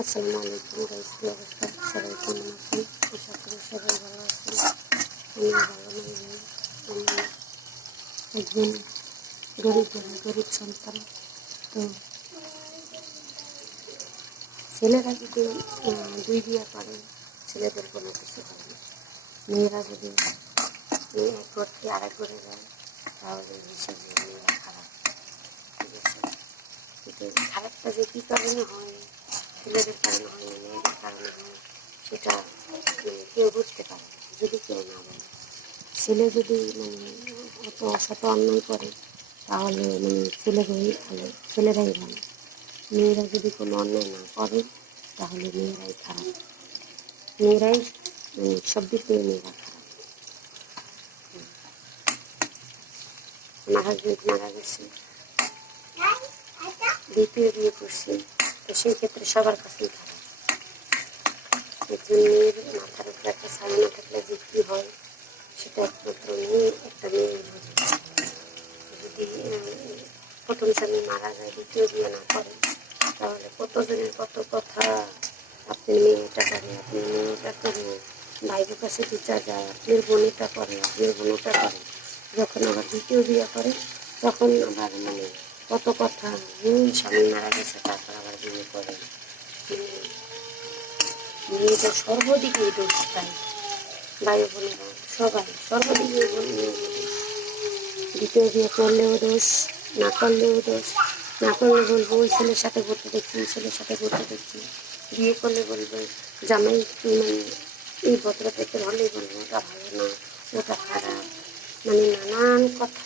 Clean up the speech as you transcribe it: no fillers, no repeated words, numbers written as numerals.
আসসালামু আলাইকুম গাইস, কি অবস্থা? সবাই কেমন আছেন? আশা করি সবাই ভালো আছেন। আমি ভালো নাই। আমি একজন গরিব সন্তান। তো ছেলেরা যদি দুই বিয়ে করে, ছেলেদের কোনো কিছু হয় না। মেয়েরা যদি এক ঘর থেকে আরেক ঘরে যায়, তাহলে হিসেবে মেয়েরা খারাপ। ঠিক আছে, কিন্তু খারাপটা যে কী কারণে হয়, ছেলেদের কারণে হয় না মেয়েদের কারণে হয়, সেটা কেউ বুঝতে পারে না যদি কেউ না বলে। ছেলে যদি অত অসত অন্যায় করে, তাহলে ছেলেরাই ভালো। মেয়েরা যদি কোনো অন্যায় না করে, তাহলে মেয়েরাই খারাপ। মেয়েরাই সব দিক থেকে মেয়েরা খারাপ। আমার হাজবেন্ড মারা গেছে, দ্বিতীয় বিয়ে করছি, তো সেই ক্ষেত্রে সবার কাছেই খারাপ। একজন মেয়ের মাথার উপরে একটা ছায়া না থাকলে যে কী হয়, সেটা একমাত্র একটা মেয়ে বোঝে। যদি প্রথম স্বামী মারা যায়, দ্বিতীয় বিয়ে না করে, তাহলে কতজনের কত কথা। আপনি মেয়েটা করে, আপনি মেয়েটা করে, ভাইয়ের কাছে বিচার যায়, আপনার বোনেটা করে, আপনার বোনটা করে। যখন আবার দ্বিতীয় বিয়ে করে, তখন আবার কত কথা। স্বামী মারা গেছে, তারপর আবার বিয়ে করে। মেয়েটা সর্বদিকেই দোষ পায়, ভাই বোনেরা সবাই সর্বদিকে দ্বিতীয় বিয়ে করলেও দোষ, না করলেও দোষ। না করলে বলবো ওই ছেলের সাথে ঘুরতে দেখছি, ওই ছেলের সাথে ঘুরতে দেখছি। বিয়ে করলে বলবো জামাই এই ভদ্রতাকে হলেই বলবো ওটা ভালো না, ওটা খারাপ, নানান কথা।